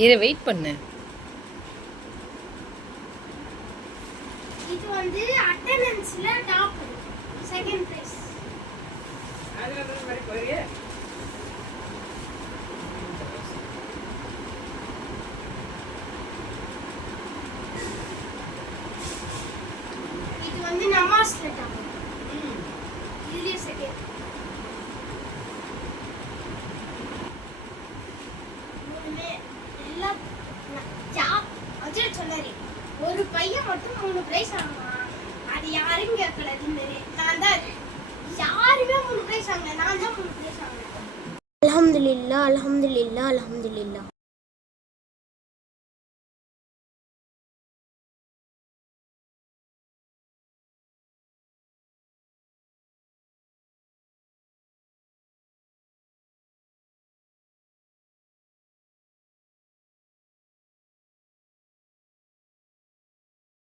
இதை வெயிட் பண்ணு. இது வந்து அட்டெண்டன்ஸ்ல டாப் செகண்ட் பிளேஸ். அதுல மாதிரி போறியே. இது வந்து நமாஸ்ல டாப். இதுலயே செகண்ட். மூணுமே எல்லாம் அஜய் சொன்னாரு, ஒரு பையன் மட்டும் 3 பிரைஸ் வாங்குவான். அது யாரும் கேட்கலன்னு நான் தான். யாருமே 3 பிரைஸ் வாங்கல, நான் தான் 3 பிரைஸ் வாங்கினேன். அல்ஹம்துலில்லாஹ், அல்ஹம்துலில்லாஹ், அல்ஹம்துலில்லாஹ்.